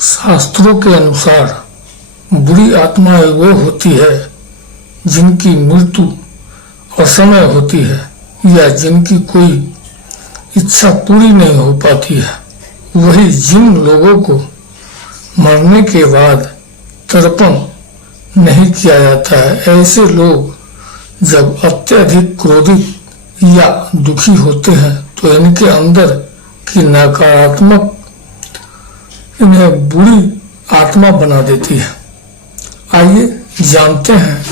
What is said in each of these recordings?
शास्त्रों के अनुसार बुरी आत्माएं वो होती है जिनकी मृत्यु असमय होती है या जिनकी कोई इच्छा पूरी नहीं हो पाती है। वही जिन लोगों को मरने के बाद तर्पण नहीं किया जाता है, ऐसे लोग जब अत्यधिक क्रोधित या दुखी होते हैं तो इनके अंदर की नकारात्मक इन्हें बुरी आत्मा बना देती है। आइए जानते हैं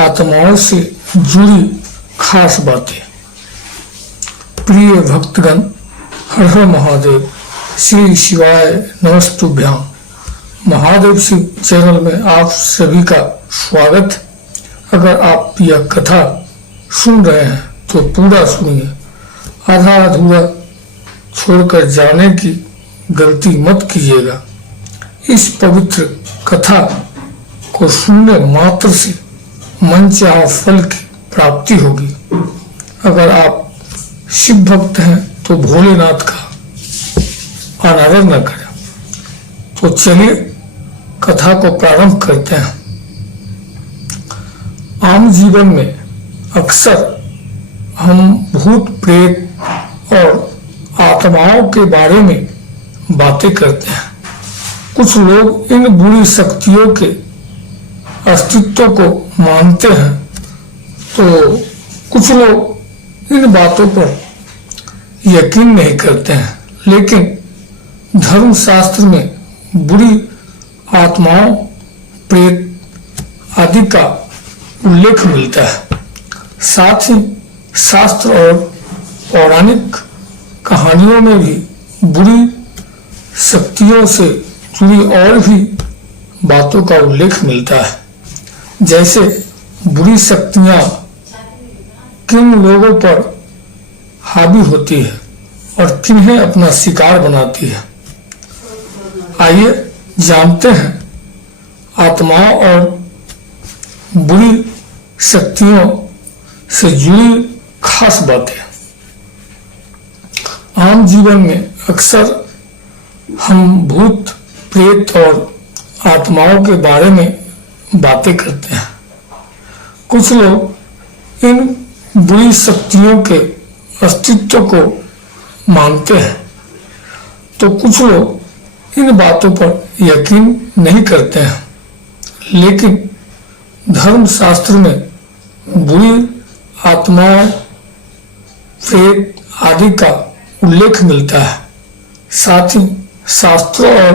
आत्माओं से जुड़ी खास बातें। प्रिय भक्तगण, हर हर महादेव, श्री शिवाय नमस्तुभ्याम। महादेव शिव चैनल में आप सभी का स्वागत है। अगर आप यह कथा सुन रहे हैं तो पूरा सुनिए, आधा अधूरा छोड़कर जाने की गलती मत कीजिएगा। इस पवित्र कथा को सुनने मात्र से मनचाहा फल की प्राप्ति होगी। अगर आप शिव भक्त हैं तो भोलेनाथ का अनादर न करें। तो चलिए कथा को प्रारंभ करते हैं। आम जीवन में अक्सर हम भूत प्रेत और आत्माओं के बारे में बातें करते हैं। कुछ लोग इन बुरी शक्तियों के अस्तित्व को मानते हैं तो कुछ लोग इन बातों पर यकीन नहीं करते हैं। लेकिन धर्म शास्त्र में बुरी आत्माओं, प्रेत आदि का उल्लेख मिलता है। साथ ही शास्त्र और पौराणिक कहानियों में भी बुरी शक्तियों से जुड़ी और भी बातों का उल्लेख मिलता है। जैसे बुरी शक्तियां किन लोगों पर हावी होती है और किन्हें अपना शिकार बनाती है। आइए जानते हैं आत्माओं और बुरी शक्तियों से जुड़ी खास बातें। आम जीवन में अक्सर हम भूत प्रेत और आत्माओं के बारे में बातें करते हैं। कुछ लोग इन बुरी शक्तियों के अस्तित्व को मानते हैं तो कुछ लोग इन बातों पर यकीन नहीं करते हैं। लेकिन धर्म शास्त्र में बुरी आत्माओं, प्रेत आदि का उल्लेख मिलता है। साथ ही शास्त्रों और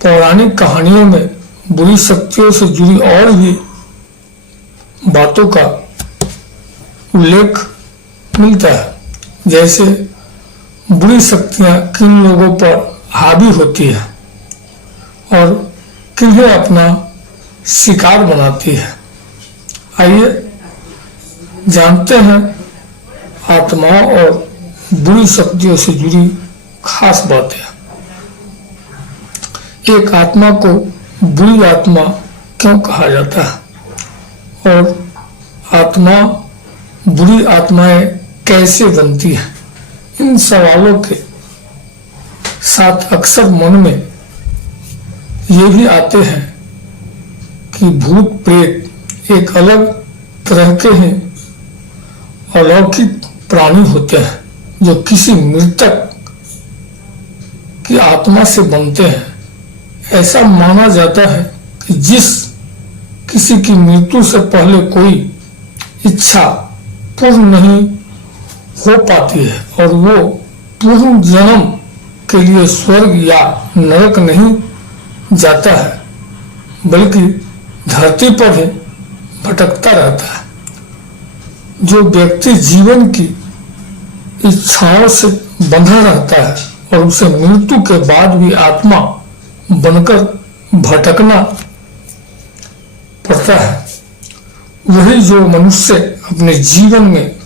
पौराणिक कहानियों में बुरी शक्तियों से जुड़ी और भी बातों का उल्लेख मिलता है। जैसे बुरी शक्तियां किन लोगों पर हावी होती है और किन्हें अपना शिकार बनाती है। आइए जानते हैं आत्माओं और बुरी शक्तियों से जुड़ी खास बातें। एक आत्मा को बुरी आत्मा क्यों कहा जाता है और आत्मा बुरी आत्माएं कैसे बनती है, इन सवालों के साथ अक्सर मन में ये भी आते हैं कि भूत प्रेत एक अलग तरह के हैं अलौकिक प्राणी होते हैं जो किसी मृतक की आत्मा से बनते हैं। ऐसा माना जाता है कि किसी की मृत्यु से पहले कोई इच्छा पूर्ण नहीं हो पाती है और वो पूर्ण जन्म के लिए स्वर्ग या नरक नहीं जाता है, बल्कि धरती पर ही भटकता रहता है। जो व्यक्ति जीवन की इच्छाओं से बंधा रहता है और उसे मृत्यु के बाद भी आत्मा बनकर भटकना पड़ता है, वही जो मनुष्य अपने जीवन में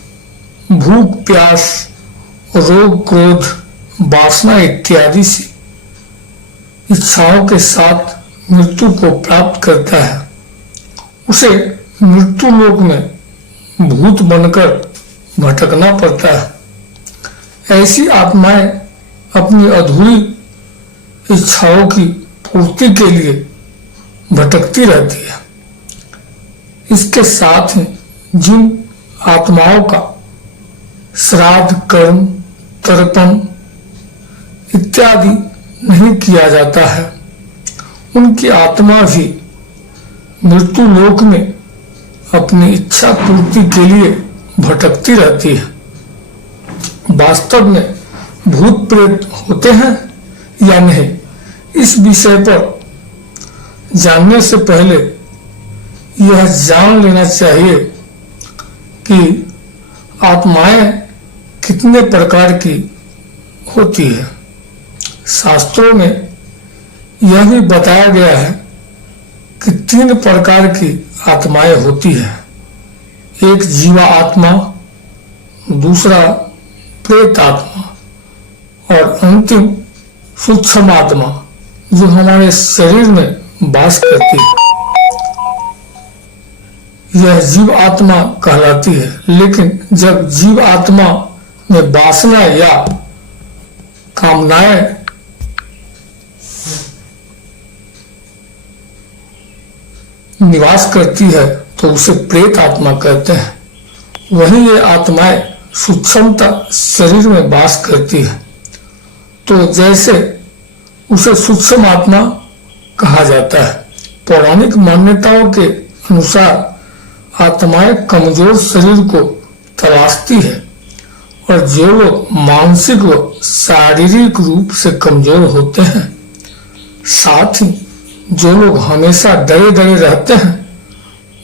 भूख, प्यास, रोग, क्रोध, वासना इत्यादि से इच्छाओं के साथ मृत्यु को प्राप्त करता है, उसे मृत्यु लोक में भूत बनकर भटकना पड़ता है। ऐसी आत्माएं अपनी अधूरी इच्छाओं की पूर्ति के लिए भटकती रहती है। इसके साथ ही जिन आत्माओं का श्राद्ध, कर्म, तर्पण इत्यादि नहीं किया जाता है, उनकी आत्मा भी मृत्यु लोक में अपनी इच्छा पूर्ति के लिए भटकती रहती है। वास्तव में भूत प्रेत होते हैं या नहीं, इस विषय पर जानने से पहले यह जान लेना चाहिए कि आत्माएं कितने प्रकार की होती है। शास्त्रों में यह भी बताया गया है कि 3 प्रकार की आत्माएं होती है। एक जीवा आत्मा, दूसरा प्रेत आत्मा और अंतिम सूक्ष्म आत्मा जो हमारे शरीर में वास करती है। यह जीव आत्मा कहलाती है। लेकिन जब जीव आत्मा में वासना या कामनाएं निवास करती है तो उसे प्रेत आत्मा कहते हैं। वहीं ये आत्माएं सूक्ष्मता शरीर में वास करती है, तो जैसे उसे सूक्ष्म आत्मा कहा जाता है। पौराणिक मान्यताओं के अनुसार आत्माएं कमजोर शरीर को तलाशती है, और जो लोग मानसिक व शारीरिक रूप से कमजोर होते हैं, साथ ही जो लोग हमेशा डरे डरे रहते हैं,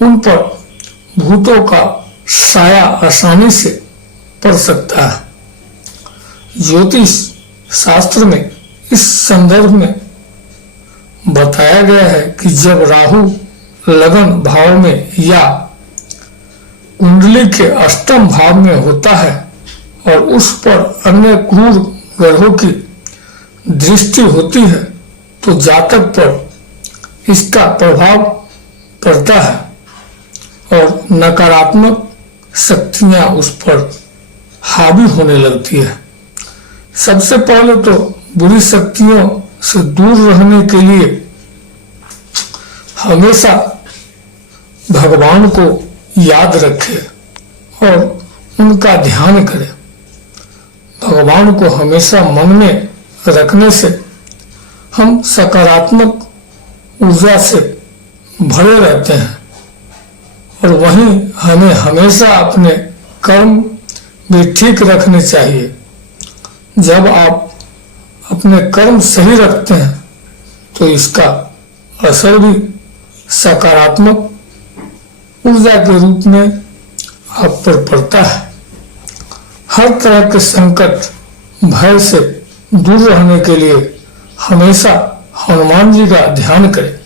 उन पर भूतों का साया आसानी से पड़ सकता है। ज्योतिष शास्त्र में इस संदर्भ में बताया गया है कि जब राहु लगन भाव में या कुंडली के अष्टम भाव में होता है और उस पर अन्य क्रूर ग्रहों की दृष्टि होती है, तो जातक पर इसका प्रभाव पड़ता है और नकारात्मक शक्तियां उस पर हावी होने लगती है। सबसे पहले तो बुरी शक्तियों से दूर रहने के लिए हमेशा भगवान को याद रखें और उनका ध्यान करें। भगवान को हमेशा मन में रखने से हम सकारात्मक ऊर्जा से भरे रहते हैं, और वहीं हमें हमेशा अपने कर्म भी ठीक रखने चाहिए। जब आप अपने कर्म सही रखते हैं तो इसका असर भी सकारात्मक ऊर्जा के रूप में आप पर पड़ता है। हर तरह के संकट, भय से दूर रहने के लिए हमेशा हनुमान जी का ध्यान करें।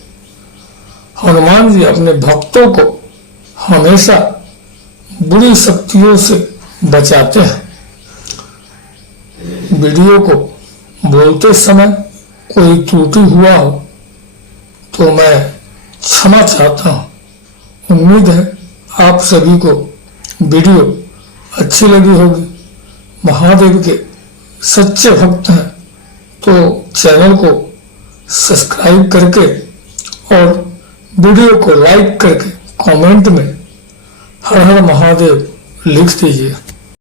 हनुमान जी अपने भक्तों को हमेशा बुरी शक्तियों से बचाते हैं। वीडियो को बोलते समय कोई त्रुटि हुआ हो तो मैं क्षमा चाहता हूँ। उम्मीद है आप सभी को वीडियो अच्छी लगी होगी। महादेव के सच्चे भक्त हैं तो चैनल को सब्सक्राइब करके और वीडियो को लाइक करके कमेंट में हर हर महादेव लिख दीजिए।